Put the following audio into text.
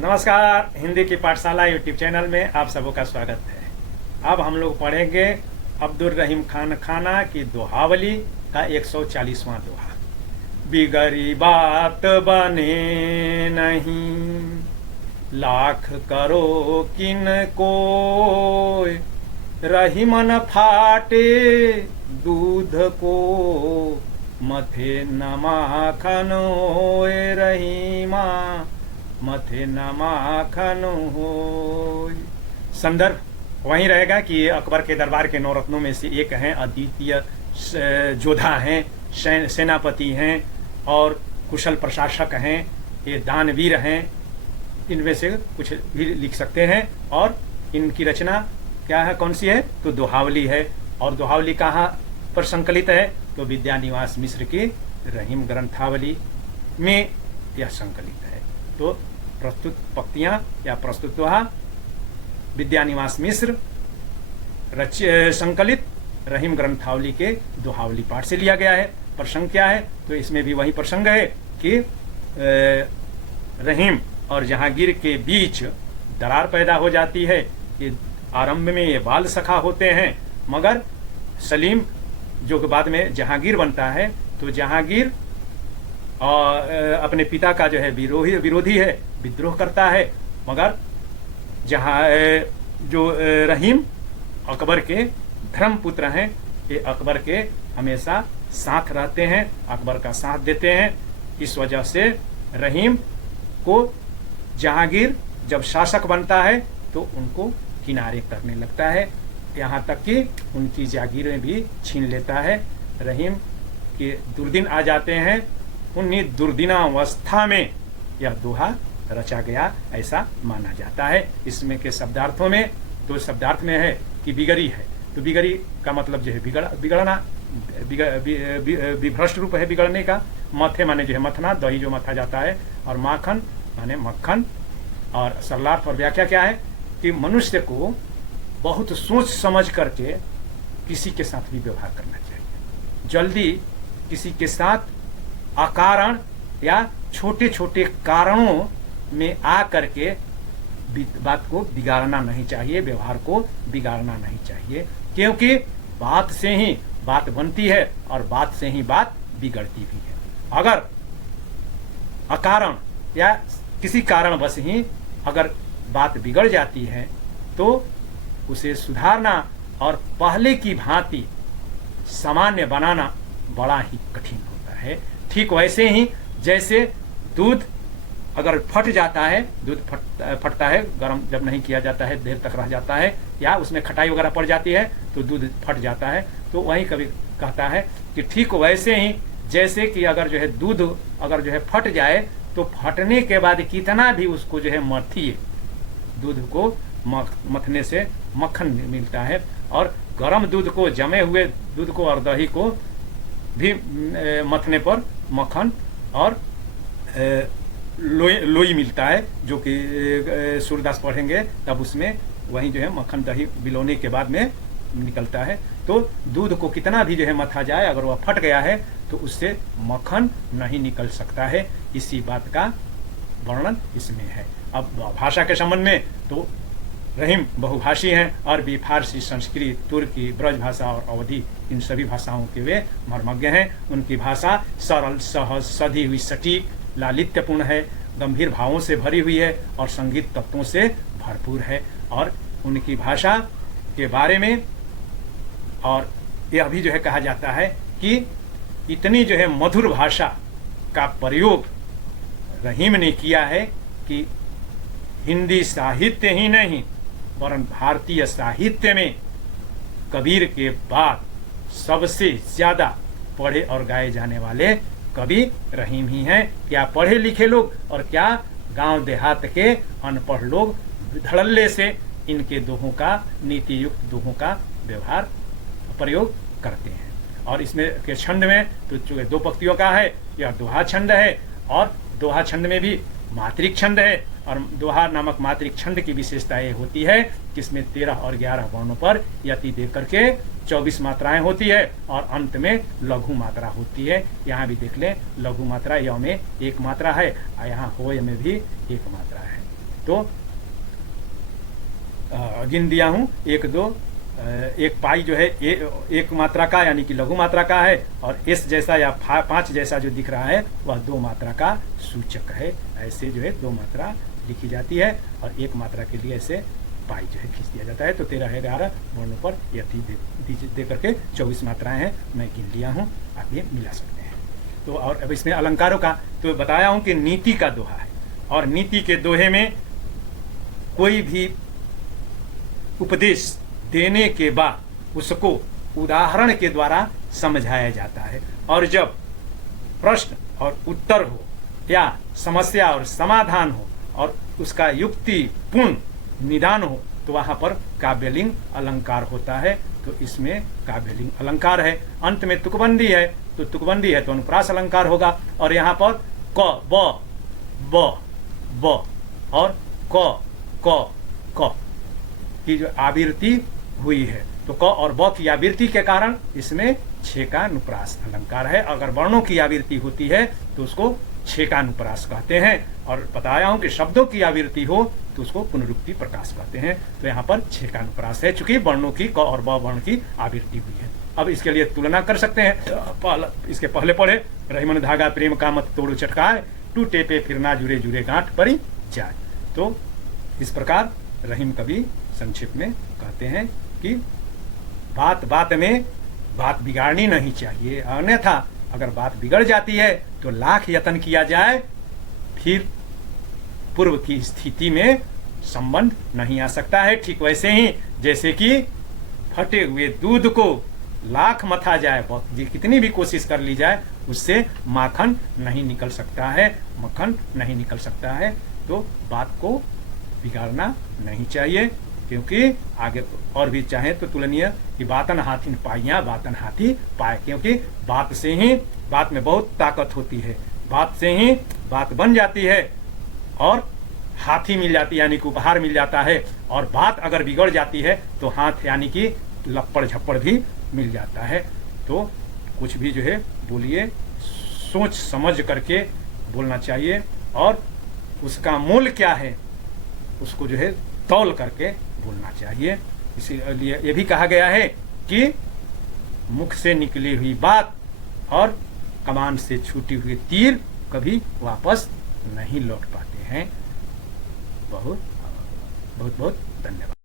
नमस्कार। हिंदी की पाठशाला यूट्यूब चैनल में आप सबों का स्वागत है। अब हम लोग पढ़ेंगे अब्दुल रहीम खान खाना की दोहावली का 140वां दोहा। बिगड़ी बात बने नहीं, लाख करो किन कोय, रहीमन फाटे दूध को, मथे न माखन होय रहीमा, मथे न माखन होय। संदर्भ वहीं रहेगा कि ये अकबर के दरबार के नौरत्नों में से एक हैं, अद्वितीय योद्धा हैं, सेनापति हैं और कुशल प्रशासक हैं, ये दानवीर हैं। इनमें से कुछ भी लिख सकते हैं। और इनकी रचना क्या है, कौन सी है, तो दोहावली है। और दोहावली कहाँ पर संकलित है, तो विद्यानिवास मिश्र की रहीम ग्रंथावली में यह संकलित है। तो प्रस्तुत पंक्तियां या प्रस्तुत दोहा विद्यानिवास मिश्र संकलित रहीम ग्रंथावली के दोहावली पाठ से लिया गया है। प्रसंग क्या है, तो इसमें भी वही प्रसंग है कि रहीम और जहांगीर के बीच दरार पैदा हो जाती है। कि आरंभ में ये बाल सखा होते हैं, मगर सलीम जो बाद में जहांगीर बनता है, तो जहांगीर अपने पिता का जो है विरोधी है, विद्रोह करता है। मगर जहाँ जो रहीम अकबर के धर्मपुत्र हैं, ये अकबर के हमेशा साथ रहते हैं, अकबर का साथ देते हैं। इस वजह से रहीम को जहांगीर जब शासक बनता है तो उनको किनारे करने लगता है, यहाँ तक कि उनकी जागीरें भी छीन लेता है। रहीम के दुर्दिन आ जाते हैं। उन्हीं दुर्दिनावस्था में यह दोहा रचा गया, ऐसा माना जाता है। इसमें के शब्दार्थों में, तो शब्दार्थ में है कि बिगड़ी है, तो बिगड़ी का मतलब जो है बिगड़ना, विभ्रष्ट रूप है बिगड़ने का। मथे माने जो है मथना, दही जो मथा जाता है, और माखन माने मक्खन। और सरलार्थ और व्याख्या क्या है कि मनुष्य को बहुत सोच समझ करके किसी के साथ भी व्यवहार करना चाहिए। जल्दी किसी के साथ अकारण या छोटे छोटे कारणों में आ करके बात को बिगाड़ना नहीं चाहिए, व्यवहार को बिगाड़ना नहीं चाहिए। क्योंकि बात से ही बात बनती है और बात से ही बात बिगड़ती भी है। अगर अकारण या किसी कारणवश ही अगर बात बिगड़ जाती है तो उसे सुधारना और पहले की भांति सामान्य बनाना बड़ा ही कठिन होता है। ठीक वैसे ही जैसे दूध अगर फट जाता है, दूध फटता है, गर्म जब नहीं किया जाता है, देर तक रह जाता है, या उसमें खटाई वगैरह पड़ जाती है तो दूध फट जाता है। तो वही कभी कहता है कि ठीक वैसे ही जैसे कि अगर जो है दूध अगर जो है फट जाए तो फटने के बाद कितना भी उसको जो है मथिए, दूध को मथने से मक्खन मिलता है। और गर्म दूध को, जमे हुए दूध को और दही को भी मथने पर मक्खन और लोई मिलता है, जो कि सूरदास पढ़ेंगे तब उसमें वही जो है मक्खन दही बिलोने के बाद में निकलता है। तो दूध को कितना भी जो है मथा जाए, अगर वह फट गया है तो उससे मक्खन नहीं निकल सकता है। इसी बात का वर्णन इसमें है। अब भाषा के संबंध में तो रहीम बहुभाषी हैं, अरबी, फारसी, संस्कृत, तुर्की, ब्रज भाषा और अवधी, इन सभी भाषाओं के वे मर्मज्ञ हैं। उनकी भाषा सरल, सहज, सधी हुई, सटीक, लालित्यपूर्ण है, गंभीर भावों से भरी हुई है और संगीत तत्वों से भरपूर है। और उनकी भाषा के बारे में और यह भी जो है कहा जाता है कि इतनी जो है मधुर भाषा का प्रयोग रहीम ने किया है कि हिंदी साहित्य ही नहीं वरन भारतीय साहित्य में कबीर के बाद सबसे ज्यादा पढ़े और गाए जाने वाले कवि रहीम ही हैं। क्या पढ़े लिखे लोग और क्या गांव देहात के अनपढ़ लोग धड़ल्ले से इनके दोहों का, नीति युक्त दोहों का व्यवहार प्रयोग करते हैं। और इसमें के छंद में तो जो दो पंक्तियों का है, यह दोहा छंद है। और दोहा छंद में भी मात्रिक छंद है। और दोहा नामक मात्रिक छंद की विशेषता ये होती है कि इसमें 13 और 11 वर्णों पर यति दे करके 24 मात्राएं होती है और अंत में लघु मात्रा होती है। यहाँ भी देख लें, लघु मात्रा य में एक मात्रा है और यहाँ होय में भी एक मात्रा है। तो गिन दिया हूँ 1 2 एक पाई जो है एक मात्रा का यानी कि लघु मात्रा का है, और एस जैसा या 5 जैसा जो दिख रहा है वह 2 मात्रा का सूचक है। ऐसे जो है 2 मात्रा लिखी जाती है और 1 मात्रा के लिए ऐसे पाई जो है खींच दिया जाता है। तो 13-11 वर्णों पर यति दे करके 24 मात्राएं हैं, मैं गिन लिया हूँ, आप ये मिला सकते हैं। तो और अब इसमें अलंकारों का तो बताया हूँ कि नीति का दोहा है, और नीति के दोहे में कोई भी उपदेश देने के बाद उसको उदाहरण के द्वारा समझाया जाता है, और जब प्रश्न और उत्तर हो या समस्या और समाधान हो और उसका युक्तिपूर्ण निदान हो तो वहां पर काव्यलिंग अलंकार होता है। तो इसमें काव्यलिंग अलंकार है। अंत में तुकबंदी है, तो तुकबंदी है तो अनुप्रास अलंकार होगा। और यहाँ पर क ब और क की जो आवृत्ति हुई है, तो क और ब की आवृत्ति के कारण इसमें 6 का अनुप्रास अलंकार है। अगर वर्णों की आवृत्ति होती है तो उसको 6 का अनुप्रास कहते हैं, और बताया हूं कि शब्दों की आवृत्ति हो तो उसको पुनरुक्ति प्रकाश कहते हैं। तो यहाँ पर 6 का अनुप्रास है, चूंकि वर्णों की क और ब वर्ण की आवृत्ति हुई है। अब इसके लिए तुलना कर सकते हैं। इसके पहले पढ़े, रहीमन धागा प्रेम का मत तोड़ो चटकाए, टूटे पे फिर ना जुड़े जुड़े गांठ परी जाए। तो इस प्रकार रहीम कवि संक्षिप्त में कहते हैं कि बात बात में बात बिगाड़नी नहीं चाहिए, अन्यथा अगर बात बिगड़ जाती है तो लाख यत्न किया जाए फिर पूर्व की स्थिति में संबंध नहीं आ सकता है। ठीक वैसे ही जैसे कि फटे हुए दूध को लाख मथा जाए, कितनी भी कोशिश कर ली जाए, उससे माखन नहीं निकल सकता है, मक्खन नहीं निकल सकता है। तो बात को बिगाड़ना नहीं चाहिए, क्योंकि आगे और भी चाहे तो तुलनीय कि बातन हाथी पाइया बातन हाथी पाए, क्योंकि बात से ही बात में बहुत ताकत होती है, बात से ही बात बन जाती है और हाथी मिल जाती है यानी कि उपहार मिल जाता है, और बात अगर बिगड़ जाती है तो हाथ यानी कि लप्पड़ झप्पड़ भी मिल जाता है। तो कुछ भी जो है बोलिए सोच समझ करके बोलना चाहिए, और उसका मूल क्या है उसको जो है तौल करके बोलना चाहिए। इसीलिए ये भी कहा गया है कि मुख से निकली हुई बात और कमान से छूटी हुई तीर कभी वापस नहीं लौट पाते हैं। बहुत बहुत धन्यवाद।